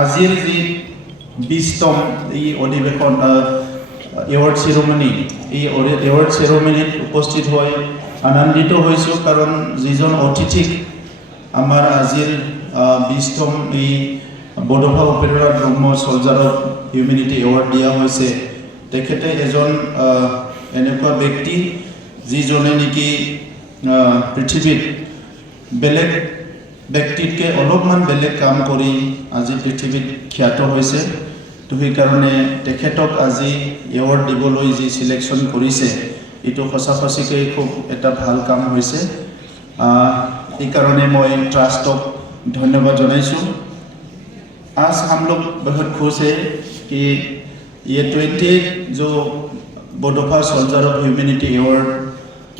আজিৰ যি 20তম এই অধিৱেশন এৱাৰ্ড চেৰেমনি, এই এৱাৰ্ড চেৰেমনিত উপস্থিত হৈ আনন্দিত হৈছোঁ, কাৰণ যিজন অতিথিক আমাৰ আজিৰ 20তম এই বডোফা উপেন্দ্ৰনাথ ব্ৰহ্ম ছলজাৰ অফ হিউমেনিটি এৱাৰ্ড দিয়া হৈছে, তেখেতে এজন এনেকুৱা ব্যক্তি যিজনে নেকি পৃথিৱীত বেলেগ ব্যক্তিতকৈ অলপমান বেলেগ কাম কৰি আজি পৃথিৱীত খ্যাত হৈছে। তো সেইকাৰণে তেখেতক আজি এৱাৰ্ড দিবলৈ যি চিলেকশ্যন কৰিছে, এইটো সঁচাকৈ খুব এটা ভাল কাম হৈছে। এইকাৰণে মই ট্ৰাষ্টক धन्यवाद जनाइसु। आज हम लोग बहुत खुश है कि ये 20 जो बडोफा सोल्जर ऑफ ह्यूमैनिटी अवार्ड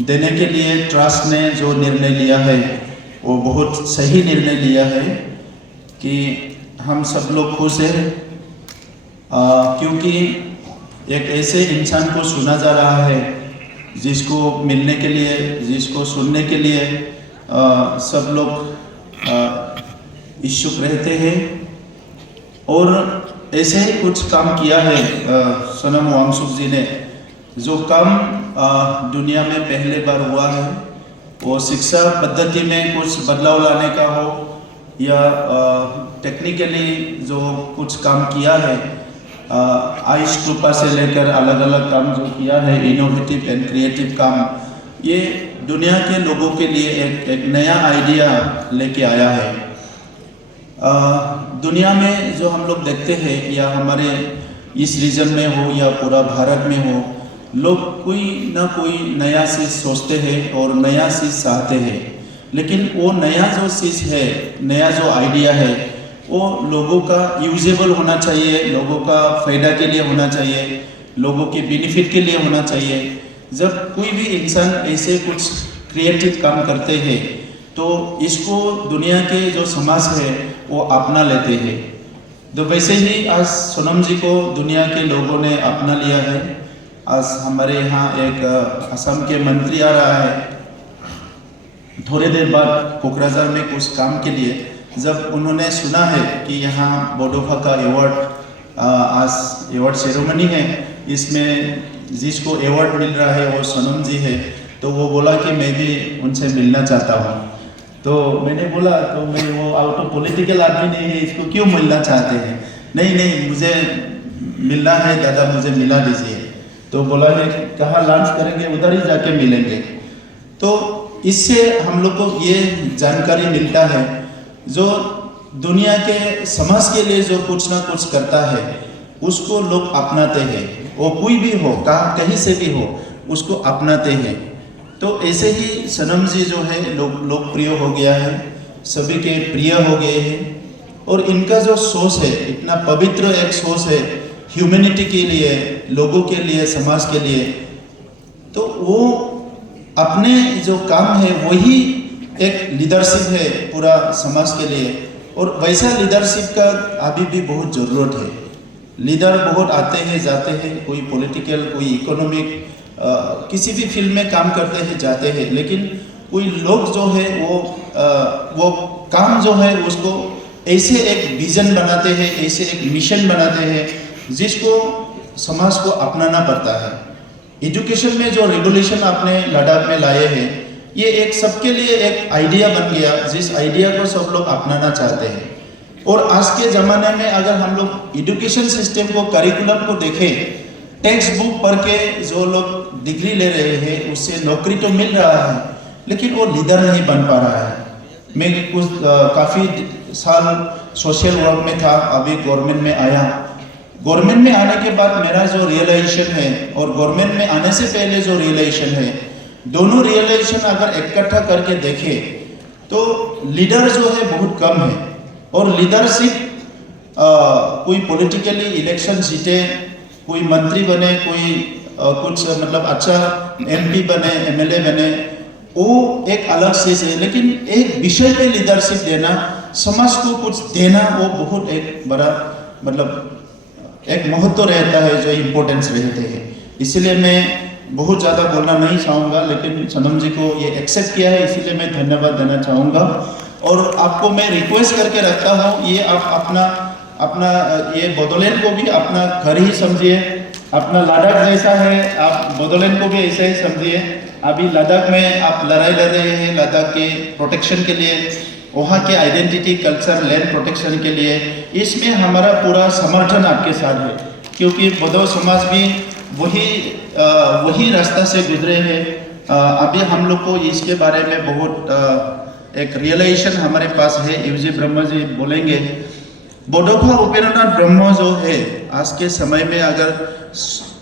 देने के लिए ट्रस्ट ने जो निर्णय लिया है वो बहुत सही निर्णय लिया है कि हम सब लोग खुश हैं, क्योंकि एक ऐसे इंसान को सुना जा रहा है जिसको मिलने के लिए, जिसको सुनने के लिए सब लोग इच्छुक रहते हैं। और ऐसे ही कुछ काम किया है सोनम वांगचुक जी ने, जो काम दुनिया में पहले बार हुआ है। वो शिक्षा पद्धति में कुछ बदलाव लाने का हो या टेक्निकली जो कुछ काम किया है, आयुष कृपा से लेकर अलग अलग काम जो किया है, इनोवेटिव एंड क्रिएटिव काम, ये दुनिया के लोगों के लिए एक नया आइडिया लेके आया है। दुनिया में जो हम लोग देखते हैं, या हमारे इस रीजन में हो या पूरा भारत में हो, लोग कोई ना कोई नया चीज़ सोचते हैं और नया चीज़ चाहते हैं, लेकिन वो नया जो चीज़ है, नया जो आइडिया है, वो लोगों का यूजेबल होना चाहिए, लोगों का फ़ायदा के लिए होना चाहिए, लोगों के बेनिफिट के लिए होना चाहिए। जब कोई भी इंसान ऐसे कुछ क्रिएटिव काम करते हैं तो इसको दुनिया के जो समाज है वो अपना लेते हैं। तो वैसे ही आज सोनम जी को दुनिया के लोगों ने अपना लिया है। आज हमारे यहाँ एक असम के मंत्री आ रहा है थोड़ी देर बाद कोकराझार में कुछ काम के लिए। जब उन्होंने सुना है कि यहाँ बडोफा का एवार्ड आज एवार्ड सेरेमनी है, इसमें जिसको एवार्ड मिल रहा है वो सोनम जी है, तो वो बोला कि मैं भी उनसे मिलना चाहता हूँ। तो मैंने बोला, तो मैं वो आउट ऑफ पॉलिटिकल आदमी नहीं है, इसको क्यों मिलना चाहते हैं? नहीं मुझे मिलना है दादा, मुझे मिला दीजिए। तो बोला है कहाँ लंच करेंगे, उधर ही जाके मिलेंगे। तो इससे हम लोग को ये जानकारी मिलता है, जो दुनिया के समाज के लिए जो कुछ ना कुछ करता है उसको लोग अपनाते हैं। वो कोई भी हो, कहीं से भी हो, उसको अपनाते हैं। तो ऐसे ही सोनम जी जो है लोकप्रिय हो गया है, सभी के प्रिय हो गए हैं। और इनका जो सोच है, इतना पवित्र एक सोच है ह्यूमैनिटी के लिए, लोगों के लिए, समाज के लिए, तो वो अपने जो काम है वही एक लीडरशिप है पूरा समाज के लिए। और वैसा लीडरशिप का अभी भी बहुत ज़रूरत है। लीडर बहुत आते हैं जाते हैं, कोई पॉलिटिकल, कोई इकोनॉमिक, किसी भी फील्ड में काम करते हैं जाते हैं, लेकिन कोई लोग जो है वो काम जो है उसको ऐसे एक विजन बनाते हैं, ऐसे एक मिशन बनाते हैं जिसको समाज को अपनाना पड़ता है। एजुकेशन में जो रिवोल्यूशन आपने लद्दाख में लाए हैं, ये एक सबके लिए एक आइडिया बन गया, जिस आइडिया को सब लोग अपनाना चाहते हैं। और आज के ज़माने में अगर हम लोग एजुकेशन सिस्टम को, करिकुलम को देखें, टेक्स्ट बुक पढ़ के जो लोग डिग्री ले रहे हैं उससे नौकरी तो मिल रहा है, लेकिन वो लीडर नहीं बन पा रहा है। मैं कुछ काफ़ी साल सोशल वर्क में था, अभी गवर्नमेंट में आया। गवर्नमेंट में आने के बाद मेरा जो रियलाइजेशन है और गवर्नमेंट में आने से पहले जो रियलाइजेशन है, दोनों रियलाइजेशन अगर इकट्ठा करके देखें तो लीडर जो है बहुत कम है। और लीडरशिप कोई पॉलिटिकली इलेक्शन जीते, कोई मंत्री बने, कोई कुछ मतलब अच्छा MP बने, MLA बने, वो एक अलग चीज़ है। लेकिन एक विषय पे लीडरशिप देना, समाज को कुछ देना, वो बहुत एक बड़ा मतलब एक महत्व रहता है, जो इम्पोर्टेंस रहते हैं। इसलिए मैं बहुत ज़्यादा बोलना नहीं चाहूँगा, लेकिन सोनम जी को ये एक्सेप्ट किया है, इसीलिए मैं धन्यवाद देना चाहूँगा। और आपको मैं रिक्वेस्ट करके रखता हूँ, ये आप अपना अपना ये बोडोलैंड को भी अपना घर ही समझिए, अपना लद्दाख जैसा है, आप बोडोलैंड को भी ऐसा ही समझिए। अभी लद्दाख में आप लड़ाई लड़ रहे हैं लद्दाख के प्रोटेक्शन के लिए, वहाँ के आइडेंटिटी, कल्चर, लैंड प्रोटेक्शन के लिए। इसमें हमारा पूरा समर्थन आपके साथ है, क्योंकि बोडो समाज भी वही रास्ता से गुजरे हैं। अभी हम लोग को इसके बारे में बहुत एक रियलाइजेशन हमारे पास है। यूजी ब्रह्म जी बोलेंगे, बोडोफा उपेंद्रनाथ ब्रह्म जो है आज के समय में अगर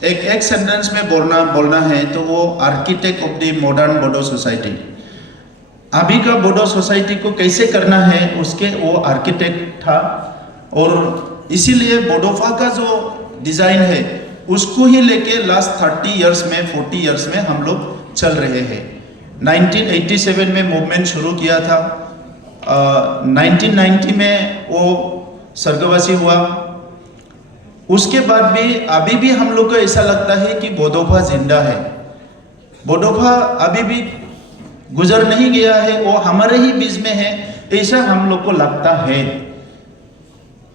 एक सेंटेंस में बोलना है तो वो architect of the modern Bodo society. अभी का बोडो सोसाइटी को कैसे करना है उसके वो आर्किटेक्ट था, और इसीलिए बोडोफा का जो डिज़ाइन है उसको ही लेके लास्ट 30 इयर्स में 40 इयर्स में हम लोग चल रहे हैं। 1987 में मूवमेंट शुरू किया था, 1990 में वो स्वर्गवासी हुआ। उसके बाद भी अभी भी हम लोग को ऐसा लगता है कि बोडोफा जिंदा है, बोडोफा अभी भी गुजर नहीं गया है, वो हमारे ही बीच में है, ऐसा हम लोग को लगता है।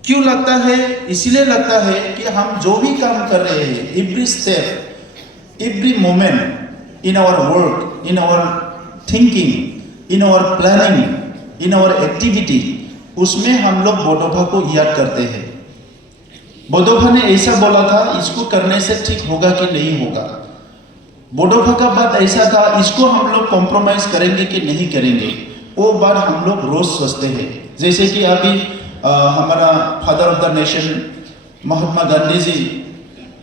क्यों लगता है? इसलिए लगता है कि हम जो भी काम कर रहे हैं, every step, every moment in our work, in our thinking, in our planning, in our activity, उसमें हम लोग बोडोफा को याद करते हैं। बोडोफा ने ऐसा बोला था, इसको करने से ठीक होगा कि नहीं होगा। बोडोफा का बात ऐसा था, इसको हम लोग कॉम्प्रोमाइज करेंगे कि नहीं करेंगे, वो बात हम लोग रोज सोचते हैं। जैसे कि अभी हमारा father of the nation Mahatma Gandhi ji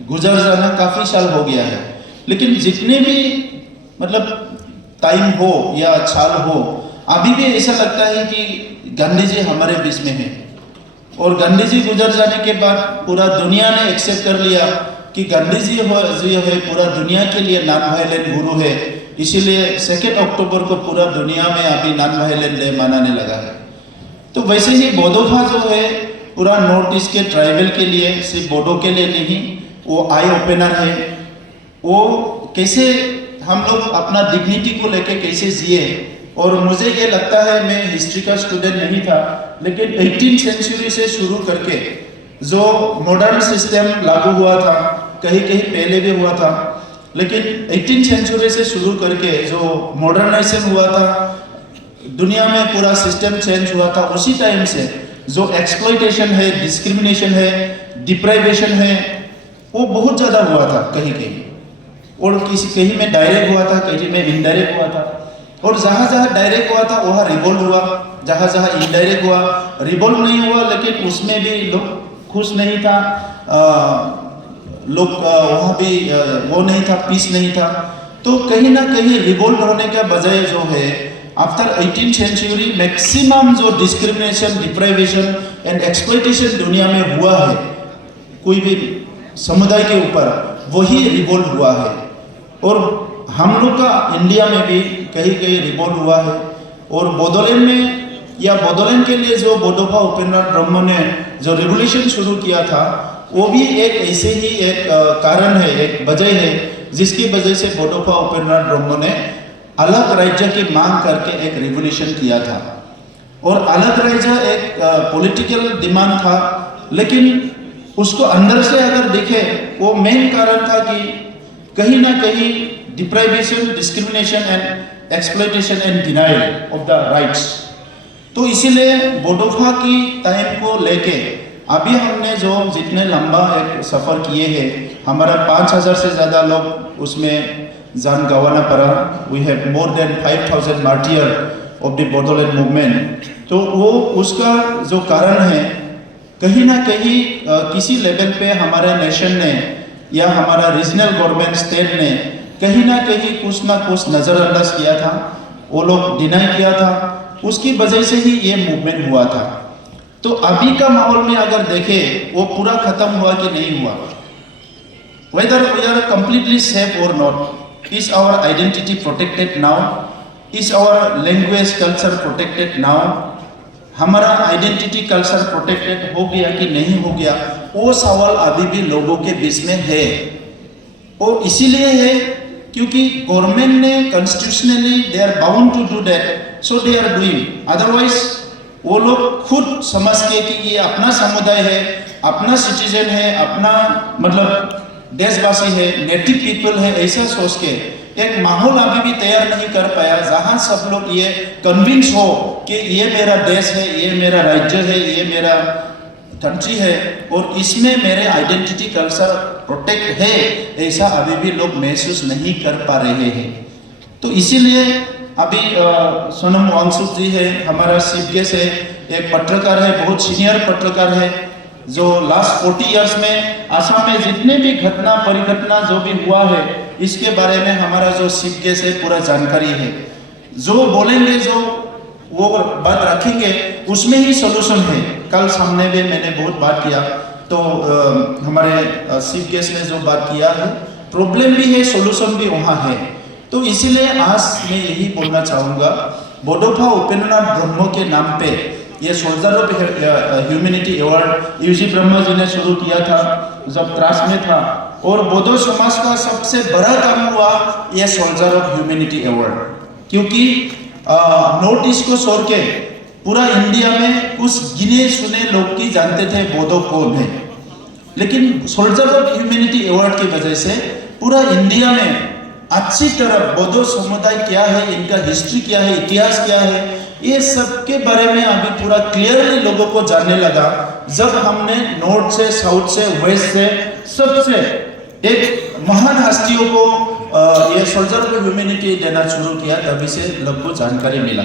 गुजर जाना काफ़ी साल हो गया है, लेकिन जितने भी मतलब टाइम हो या साल हो, अभी भी ऐसा लगता है कि गांधी जी हमारे बीच में है। और गांधी जी गुजर जाने के बाद पूरा दुनिया ने एक्सेप्ट कर लिया कि गांधी जी है पूरा दुनिया के लिए नॉन वायलेंट गुरु है। इसीलिए 2 अक्टूबर को पूरा दुनिया में अभी नॉन वायलेंट डे मनाने लगा है। तो वैसे ही बोडोफा जो है पूरा नॉर्थ ईस्ट के ट्राइबल के लिए, सिर्फ बोडो के लिए नहीं, वो आई ओपनर है। वो कैसे हम लोग अपना डिग्निटी को लेके कैसे जिए। और मुझे ये लगता है, मैं हिस्ट्री का स्टूडेंट नहीं था, लेकिन 18th सेंचुरी से शुरू करके जो मॉडर्न सिस्टम लागू हुआ था, कहीं कहीं पहले भी हुआ था, लेकिन 18th सेंचुरी से शुरू करके जो मॉडर्नाइजेशन हुआ था, दुनिया में पूरा सिस्टम चेंज हुआ था, उसी टाइम से जो एक्सप्लॉइटेशन है, डिस्क्रिमिनेशन है, डिप्राइवेशन है, वो बहुत ज़्यादा हुआ था कहीं कहीं। और कहीं में डायरेक्ट हुआ था, कहीं में इनडायरेक्ट हुआ था। और जहाँ जहाँ डायरेक्ट हुआ था वहाँ रिवोल्ट हुआ, जहाँ जहाँ इनडायरेक्ट हुआ रिवोल्ट नहीं हुआ, लेकिन उसमें भी लोग खुश नहीं था, लोग वहाँ भी वो नहीं था, पीस नहीं था। तो कहीं ना कहीं रिवोल्ट होने के बजाय जो है आफ्टर 18th सेंचुरी मैक्सिमम जो डिस्क्रिमिनेशन, डिप्राइवेशन एंड एक्सप्लॉइटेशन दुनिया में हुआ है कोई भी समुदाय के ऊपर, वही रिवोल्ट हुआ है। और हम लोग का इंडिया में भी कहीं कहीं रिवोल्ट हुआ है। और बोडोलैंड में या बोडोलैंड के लिए जो बोडोफा उपेंद्रनाथ ब्रह्म ने जो रिवोल्यूशन शुरू किया था, वो भी एक ऐसे ही एक कारण है, एक वजह है, जिसकी वजह से बोडोफा उपेंद्रनाथ ब्रह्म ने अलग राज्य की मांग करके एक रिवोल्यूशन किया था। और अलग राज्य एक पॉलिटिकल डिमांड था, लेकिन उसको अंदर से अगर देखे, वो मेन कारण था कि कहीं ना कहीं deprivation, discrimination and exploitation and denial of the rights. तो इसीलिए बोडोफा की टाइम को लेके अभी हमने जो जितने लंबा एक सफ़र किए हैं, हमारा 5000 से ज़्यादा लोग उसमें जान गंवाना पड़ा। We have more than 5000 martyr of the Bodoland movement. तो वो उसका जो कारण है, कहीं ना कहीं किसी लेवल पे हमारे नेशन ने या हमारा रीजनल गवर्नमेंट, स्टेट ने कहीं ना कहीं कुछ ना कुछ नज़रअंदाज किया था, वो लोग डिनाई किया था, उसकी वजह से ही ये मूवमेंट हुआ था। तो अभी का माहौल में अगर देखें, वो पूरा खत्म हुआ कि नहीं हुआ, whether we are completely safe और not, is our identity protected now, is our language culture protected now, हमारा आइडेंटिटी कल्चर प्रोटेक्टेड हो गया कि नहीं हो गया, वो सवाल अभी भी लोगों के बीच में है। और इसीलिए है क्योंकि गवर्नमेंट ने constitutionally they are bound to do that, so they are doing, otherwise वो लोग खुद समझ के कि ये अपना समुदाय है, अपना सिटीजन है, अपना मतलब देशवासी है, नेटिव पीपल है, ऐसा सोच के एक माहौल अभी भी तैयार नहीं कर पाया जहां सब लोग ये कन्विंस हो कि ये मेरा देश है, ये मेरा राज्य है, ये मेरा कंट्री है और इसमें मेरे आइडेंटिटी कल्चर प्रोटेक्ट है, ऐसा अभी भी लोग महसूस नहीं कर पा रहे हैं। तो इसीलिए अभी सोनम वांगचुक जी है, हमारा चीफ गेस्ट है, एक पत्रकार है, बहुत सीनियर पत्रकार है, जो लास्ट 40 इयर्स में आसाम में जितने भी घटना परिघटना जो भी हुआ है इसके बारे में हमारा जो चीफ गेस्ट है पूरा जानकारी है। जो बोलेंगे, जो वो बात रखेंगे, उसमें ही सोल्यूशन है। कल सामने भी मैंने बहुत बात किया, तो हमारे चीफ गेस्ट ने जो बात किया है, प्रॉब्लम भी है, सोल्यूशन भी वहाँ है। तो इसीलिए आज मैं यही बोलना चाहूँगा, बोडोफा उपेंद्रनाथ ब्रह्म के नाम पे ये सोल्जर ऑफ ह्यूमैनिटी अवार्ड यूजी ब्रह्मा जी ने शुरू किया था जब त्रास में था, और बोडो समाज का सबसे बड़ा काम हुआ ये सोल्जर ऑफ ह्यूमैनिटी अवार्ड, क्योंकि नॉर्थ ईस्ट को छोड़ के पूरा इंडिया में कुछ गिने चुने लोग की जानते थे बोडो कौन है, लेकिन सोल्जर ऑफ ह्यूमैनिटी अवार्ड की वजह से पूरा इंडिया में अच्छी तरह बोडो समुदाय क्या है, इनका हिस्ट्री क्या है, इतिहास क्या है, ये सब के बारे में अभी पूरा क्लियरली लोगों को जानने लगा जब हमने नॉर्थ से, साउथ से, वेस्ट से, सबसे एक महान हस्तियों को ये सोल्जर ऑफ ह्यूमैनिटी देना शुरू किया, तभी से लोगों को जानकारी मिला।